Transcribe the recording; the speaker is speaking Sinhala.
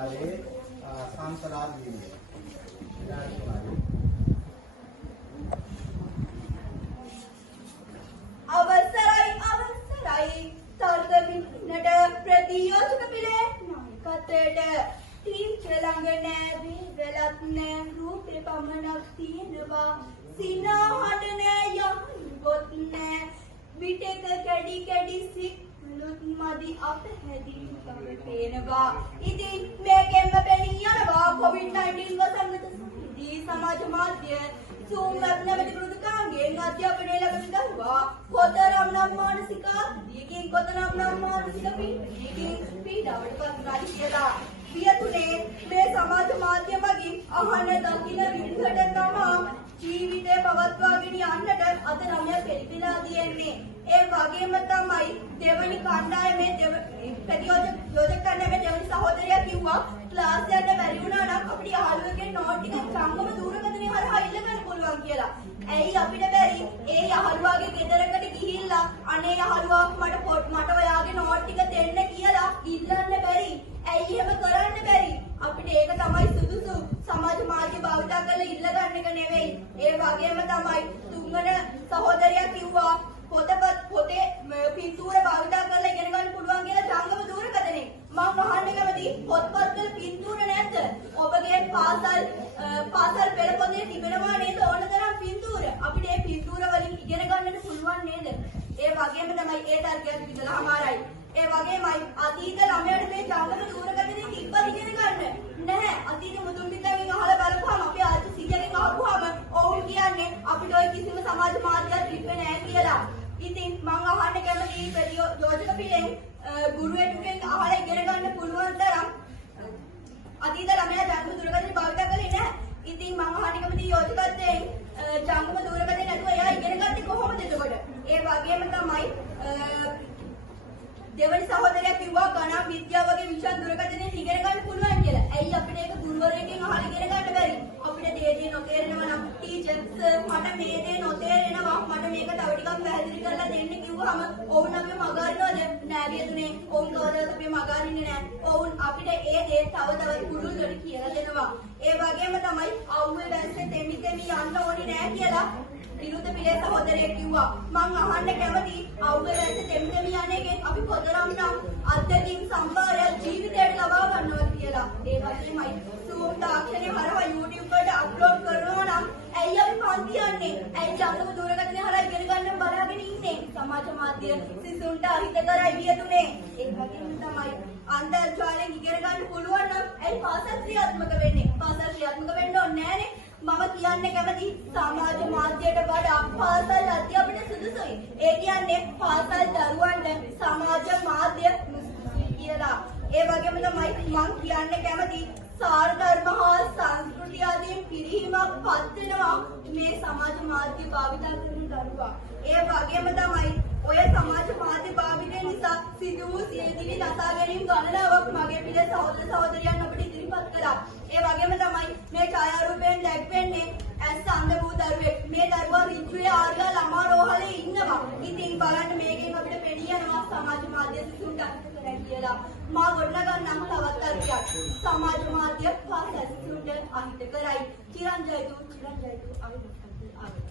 විද්‍යාලයේ සංසලාදීනේ. අවසරයි තර්කමින්නට ප්‍රතියෝජක පිළේ නායකත්වයට ටීචර් ළඟ නෑ වෙලත් නෑ රූපේ පමණක් තියෙනවා සිනහට නෑ යහුවොත් නෑ විටක කැඩි සික්ලුත් මදි අප හැදින් පේනවා ඉතින් මේකෙන්ම පෙනී යනවා COVID-19 වසංගත සමිතිය සමාජ මාධ්‍ය සූම්වත් නැමැති මෘදුකාංගයෙන් අධ්‍යාපනය ලබන දරුවා කොතරම් නම් මානසික ආතතියකින් කොතරම් නම් මානසික පීඩනයකින් පීඩාවට පත්වනවාද කියලා පියතුනේ මේ සමාජ මාධ්‍ය මගින් අහන දකින විදිහට තමයි ජීවිතය පවත්වාගෙන යන්නට අද ළමයා පෙළපෙලා තියෙන්නේ. ඒ වගේම තමයි දෙවනි කණ්ඩායමේ ප්‍රතියෝජක කණ්ඩායමේ දෙවනි සහෝදරයා කිව්වා ක්ලාස් යන්න බැරි වුණා නම් අපිට යහළුවෙක්ගේ නෝට් ටික සංගම දුරකථනය හරහා ඉල්ල ගන්න පුළුවන් කියලා. ඇයි අපිට බැරි? ඒ යහළුවාගේ ගෙදරකට ගිහිල්ලා අනේ යහළුවා මට ඔයාගේ නෝට් ටික දෙන්න කියලා ඉල්ලන්න බැරි? ඇයි එහෙම කරන්න බැරි? අපිට ඒක තමයි සුදුසු. සමාජ මාධ්‍ය භාවිත කරලා ඉල්ල ගන්න එක නෙවෙයි. ඒ වගේම තමයි තුන්වන සහෝදරයා කිව්වා පොතේ පින්තූර භාවිත කරලා ඉගෙන ගන්න පුළුවන් කියලා ජංගම දුරකථනයේ. මම අහන්න කැමතියි පොත්පත්වල පින්තූර නැද්ද? ඔබගේ පාසල් පෙළ පොතේ තිබෙනවා නේද ඕනතරම් පින්තූර? අපිට මේ පින්තූර වලින් ඉගෙන ගන්නට පුළුවන් නේද? ඒ වගේම තමයි ඒ තර්කයක් විදලාමාරයි. ඒ වගේමයි අතීත ළමයට මේ ජංගම දුරකථනයේ තිබ්බ ඉගෙන ගන්න නැහැ. අතීත මුතුන් මිත්තන්ගෙන් අහලා බලපුවාම අපේ ආච්චි සීයාගෙන් අහපුවාම ඔවුන් කියන්නේ අපිට ওই කිසිම සමාජ මාධ්‍යයක් තිබ්බේ නැහැ කියලා. ඉතින් මම අහන්න කැමතියි ප්‍රතියෝජක පිළෙන් ගුරුවරයෙකුගෙන් අහලා ඉගෙන ගන්න පුළුවන් තරම් අතීත ළමයා ජංගම දුරකථනය භාවිත කරේ නැහැ. ඉතින් මම අහන්න කැමතියි යෝජකත්වයෙන් ජංගම දුරකථනය නැතුව එයා ඉගෙන ගත්තේ කොහොමද එතකොට? ඒ වගේම තමයි දෙවනි සහෝදරයා කිව්වා ගණන් විද්‍යාව වගේ විෂය දුරකථනයෙන් ඉගෙන ගන්න පුළුවන් කියලා. ඇයි අපිට ඒක ගුරුවරයෙක්ගෙන් අහලා ඉගෙන ගන්න බැරි? අපිට දේ නොතේරෙනවා නම් ටීචර් මට මේ දේ නොතේරෙනවා මට මේක තව ටිකක් පැහැදිලි කරලා දෙන්න කිව්වහම ඔවුන් අපි මගහරිනවද? නෑ වියතුනේ. ඔවුන් කවදාවත් අපි මගහරින්නේ නෑ. ඔවුන් අපිට ඒ දේ තව පුළුල්වට කියලා දෙනවා. ඒ වගේම තමයි අවුවේ දැස්සේ දෙමි යන්න ඕනේ නෑ කියලා විරුද්ධ පිළේ සහෝදරයෙක් කිව්වා. මං අහන්න කැමතියි අවුවේ දැස්සේ දෙමි යන එකෙන් අපි කොතරම් නම් අත්දැකීම් සම්භාරය ජීවිතයට ලබා ගන්නවා කියලා. ඒ වගේමයි Zoom තාක්ෂණය හරහා YouTube වලට අප්ලෝඩ් කරනවා නම් ඇයි අපි පන්ති යන්නේ? ඇයි ජංගම දුරකථනය හරහා ඉගෙන ගන්න බලාගෙන ඉන්නේ? සමාජ මාධ්‍ය සිසුන්ට අහිතකරයි වියතුනේ. ඒ වගේම තමයි අන්තර්ජාලයෙන් ඉගෙන ගන්න පුළුවන් නම් ඇයි පාසල් ක්‍රියාත්මක වෙන්නේ? පාසල් ක්‍රියාත්මක වෙන්න ඕනේ නෑනේ. මම කියන්නේ කැමති සමාජ මාධ්‍යයට වඩා පාසල් අධ්‍යාපනය සුදුසුයි. ඒ කියන්නේ පාසල් දරුවන්ට සමාජ මාධ්‍ය කියලා. ඒ වගේම තමයි මම කියන්නේ කැමති සාරධර්ම හා සංස්කෘතිය ආදීන් පිරිහීමක් පත් වෙනවා මේ සමාජ මාධ්‍ය භාවිත කරන දරුවා. ඒ වගේම තමයි ඔය සමාජ මාධ්‍ය භාවිතය නිසා සිදු වූ සියදිවි නසා ගැනීම ගණනාවක් මගේ පිළ සහෝදර සහෝදරියන් අපිට ඉදිරිපත් කළා. ඒ වගේම තමයි මේ ඡායාරූපයෙන් දැක්වෙන්නේ ඇස් අන්ධ වූ දරුවෙක්. මේ දරුවා ඍජුවේ ආර්ය ළමා රෝහලේ ඉන්නවා. ඉතින් බලන්න මේකෙන් අපිට පෙනී යනවා සමාජ මාධ්‍ය සිසුන්ට අහිත කරයි කියලා. මා ගොඩනගන්නම් තවත් අර්ථයක්. සමාජ මාධ්‍ය පාසල් සිසුන්ට අහිත කරයි. චිරංජයතු අවිමුක්ත ආවේ.